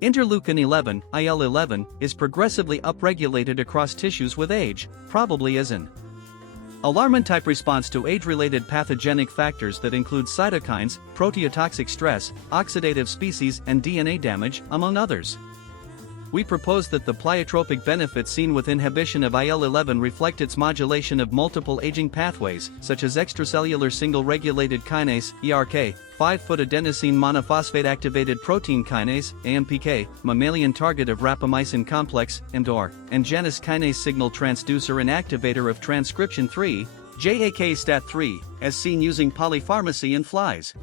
Interleukin-11, IL-11, is progressively upregulated across tissues with age, probably as an alarmin-type response to age-related pathogenic factors that include cytokines, proteotoxic stress, oxidative species, and DNA damage, among others. We propose that the pleiotropic benefits seen with inhibition of IL-11 reflect its modulation of multiple aging pathways, such as extracellular single-regulated kinase, ERK, 5-photoadenosine monophosphate activated protein kinase, AMPK, mammalian target of rapamycin complex, mTOR, and Janus kinase signal transducer and activator of transcription 3, JAK-STAT3, as seen using polypharmacy in flies.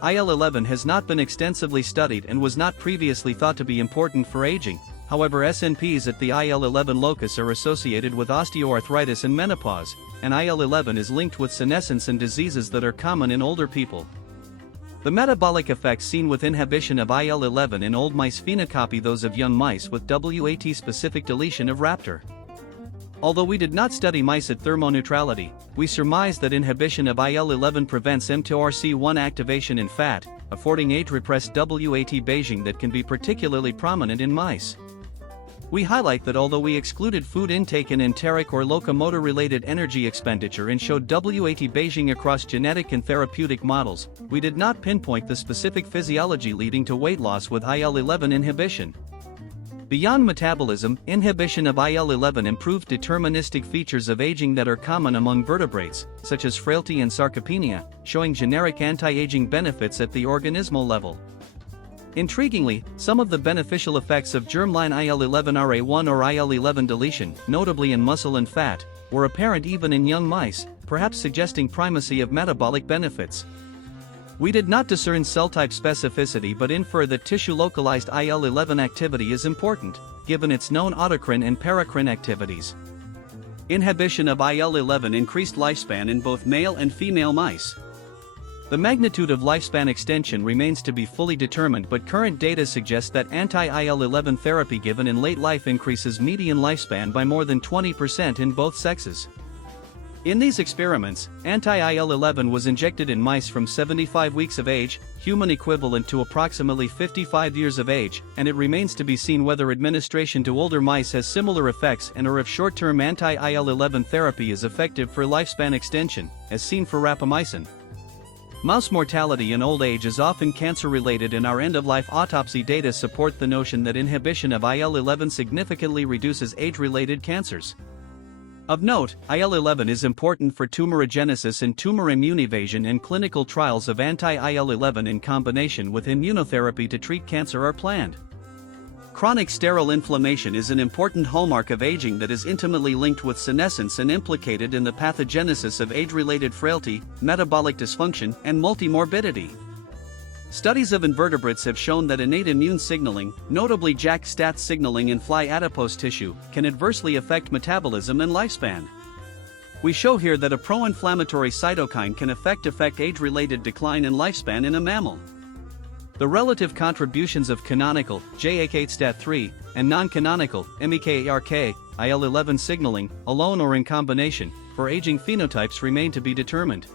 IL-11 has not been extensively studied and was not previously thought to be important for aging. However, SNPs at the IL-11 locus are associated with osteoarthritis and menopause, and IL-11 is linked with senescence and diseases that are common in older people. The metabolic effects seen with inhibition of IL-11 in old mice phenocopy those of young mice with WAT-specific deletion of RAPTOR. Although we did not study mice at thermoneutrality, we surmise that inhibition of IL-11 prevents mTORC1 activation in fat, affording age-repressed WAT beiging that can be particularly prominent in mice. We highlight that although we excluded food intake and enteric or locomotor-related energy expenditure and showed WAT beiging across genetic and therapeutic models, we did not pinpoint the specific physiology leading to weight loss with IL-11 inhibition. Beyond metabolism, inhibition of IL-11 improved deterministic features of aging that are common among vertebrates, such as frailty and sarcopenia, showing generic anti-aging benefits at the organismal level. Intriguingly, some of the beneficial effects of germline IL-11RA1 or IL-11 deletion, notably in muscle and fat, were apparent even in young mice, perhaps suggesting primacy of metabolic benefits. We did not discern cell-type specificity but infer that tissue-localized IL-11 activity is important, given its known autocrine and paracrine activities. Inhibition of IL-11 increased lifespan in both male and female mice. The magnitude of lifespan extension remains to be fully determined, but current data suggests that anti-IL-11 therapy given in late life increases median lifespan by more than 20% in both sexes. In these experiments, anti-IL-11 was injected in mice from 75 weeks of age, human equivalent to approximately 55 years of age, and it remains to be seen whether administration to older mice has similar effects and or if short-term anti-IL-11 therapy is effective for lifespan extension, as seen for rapamycin. Mouse mortality in old age is often cancer-related, and our end-of-life autopsy data support the notion that inhibition of IL-11 significantly reduces age-related cancers. Of note, IL-11 is important for tumorigenesis and tumor immune evasion, and clinical trials of anti-IL-11 in combination with immunotherapy to treat cancer are planned. Chronic sterile inflammation is an important hallmark of aging that is intimately linked with senescence and implicated in the pathogenesis of age-related frailty, metabolic dysfunction, and multimorbidity. Studies of invertebrates have shown that innate immune signaling, notably JAK-STAT signaling in fly adipose tissue, can adversely affect metabolism and lifespan. We show here that a pro-inflammatory cytokine can affect age-related decline in lifespan in a mammal. The relative contributions of canonical, JAK-STAT3, and non-canonical, MEK-ARK, IL-11 signaling, alone or in combination, for aging phenotypes remain to be determined.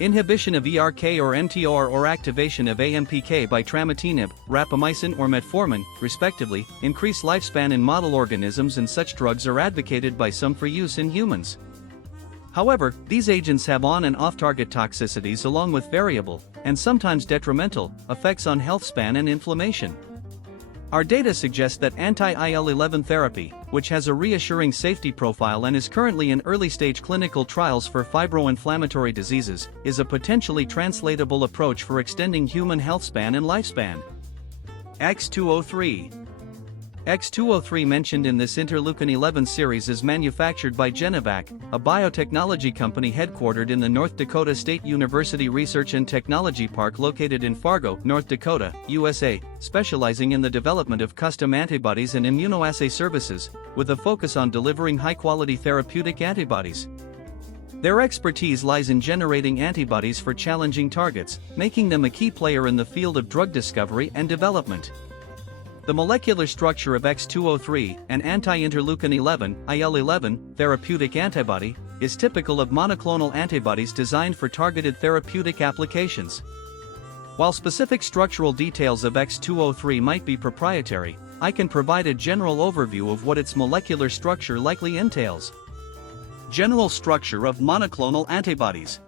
Inhibition of ERK or mTOR or activation of AMPK by trametinib, rapamycin or metformin, respectively, increase lifespan in model organisms, and such drugs are advocated by some for use in humans. However, these agents have on- and off-target toxicities along with variable, and sometimes detrimental, effects on health span and inflammation. Our data suggest that anti-IL-11 therapy, which has a reassuring safety profile and is currently in early-stage clinical trials for fibroinflammatory diseases, is a potentially translatable approach for extending human health span and lifespan. X203. X203 mentioned in this Interleukin-11 series is manufactured by Genovac, a biotechnology company headquartered in the North Dakota State University Research and Technology Park located in Fargo, North Dakota, USA, specializing in the development of custom antibodies and immunoassay services, with a focus on delivering high-quality therapeutic antibodies. Their expertise lies in generating antibodies for challenging targets, making them a key player in the field of drug discovery and development. The molecular structure of X203, an anti-interleukin-11 (IL-11) therapeutic antibody, is typical of monoclonal antibodies designed for targeted therapeutic applications. While specific structural details of X203 might be proprietary, I can provide a general overview of what its molecular structure likely entails. General structure of monoclonal antibodies.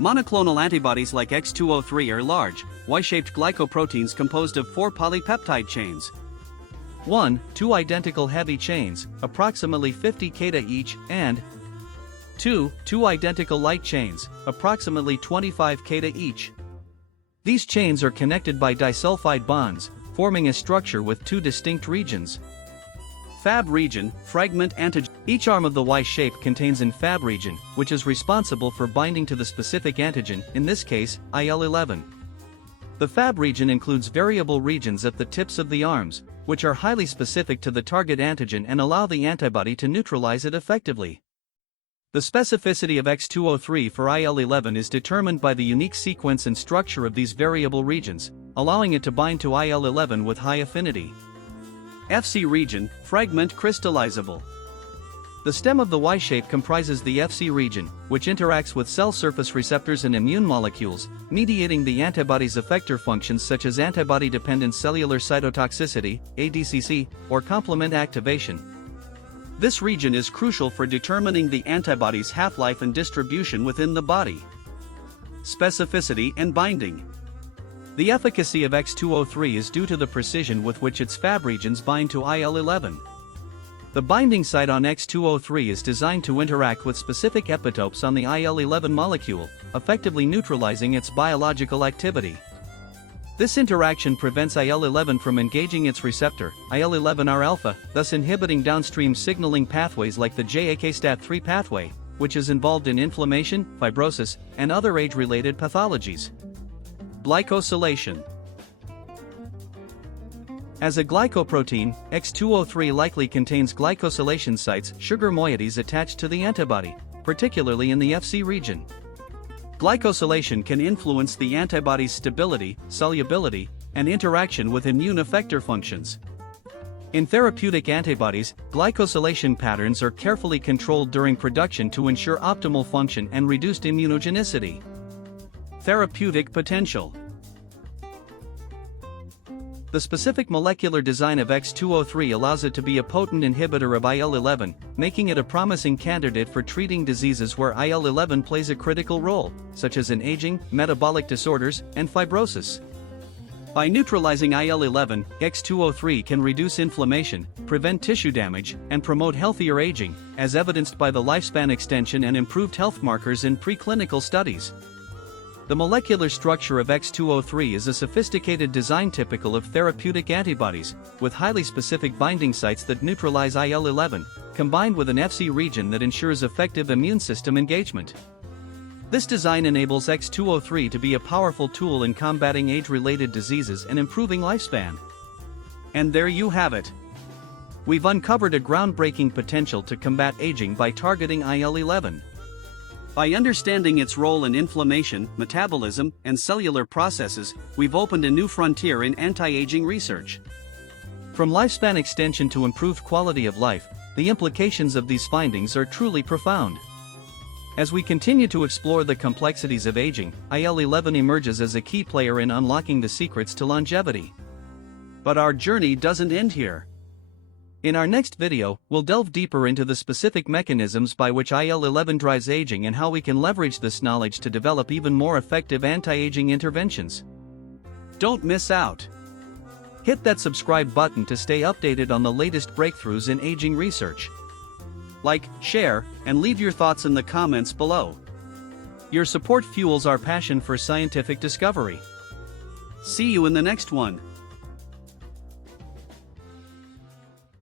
Monoclonal antibodies like X203 are large, Y-shaped glycoproteins composed of 4 polypeptide chains. 1. 2 identical heavy chains, approximately 50 kDa each, and 2. 2 identical light chains, approximately 25 kDa each. These chains are connected by disulfide bonds, forming a structure with 2 distinct regions. Fab region, fragment antigen. Each arm of the Y shape contains an Fab region, which is responsible for binding to the specific antigen, in this case, IL-11. The Fab region includes variable regions at the tips of the arms, which are highly specific to the target antigen and allow the antibody to neutralize it effectively. The specificity of X203 for IL-11 is determined by the unique sequence and structure of these variable regions, allowing it to bind to IL-11 with high affinity. Fc region, fragment crystallizable. The stem of the Y shape comprises the Fc region, which interacts with cell surface receptors and immune molecules, mediating the antibody's effector functions such as antibody-dependent cellular cytotoxicity, ADCC, or complement activation. This region is crucial for determining the antibody's half-life and distribution within the body. Specificity and binding. The efficacy of X203 is due to the precision with which its Fab regions bind to IL-11. The binding site on X203 is designed to interact with specific epitopes on the IL-11 molecule, effectively neutralizing its biological activity. This interaction prevents IL-11 from engaging its receptor, IL-11R-alpha, thus inhibiting downstream signaling pathways like the JAK-STAT3 pathway, which is involved in inflammation, fibrosis, and other age-related pathologies. Glycosylation. As a glycoprotein, X203 likely contains glycosylation sites, sugar moieties attached to the antibody, particularly in the Fc region. Glycosylation can influence the antibody's stability, solubility, and interaction with immune effector functions. In therapeutic antibodies, glycosylation patterns are carefully controlled during production to ensure optimal function and reduced immunogenicity. Therapeutic potential. The specific molecular design of X203 allows it to be a potent inhibitor of IL-11, making it a promising candidate for treating diseases where IL-11 plays a critical role, such as in aging, metabolic disorders, and fibrosis. By neutralizing IL-11, X203 can reduce inflammation, prevent tissue damage, and promote healthier aging, as evidenced by the lifespan extension and improved health markers in preclinical studies. The molecular structure of X203 is a sophisticated design typical of therapeutic antibodies, with highly specific binding sites that neutralize IL-11, combined with an Fc region that ensures effective immune system engagement. This design enables X203 to be a powerful tool in combating age-related diseases and improving lifespan. And there you have it. We've uncovered a groundbreaking potential to combat aging by targeting IL-11. By understanding its role in inflammation, metabolism, and cellular processes, we've opened a new frontier in anti-aging research. From lifespan extension to improved quality of life, the implications of these findings are truly profound. As we continue to explore the complexities of aging, IL-11 emerges as a key player in unlocking the secrets to longevity. But our journey doesn't end here. In our next video, we'll delve deeper into the specific mechanisms by which IL-11 drives aging and how we can leverage this knowledge to develop even more effective anti-aging interventions. Don't miss out. Hit that subscribe button to stay updated on the latest breakthroughs in aging research. Like, share, and leave your thoughts in the comments below. Your support fuels our passion for scientific discovery. See you in the next one.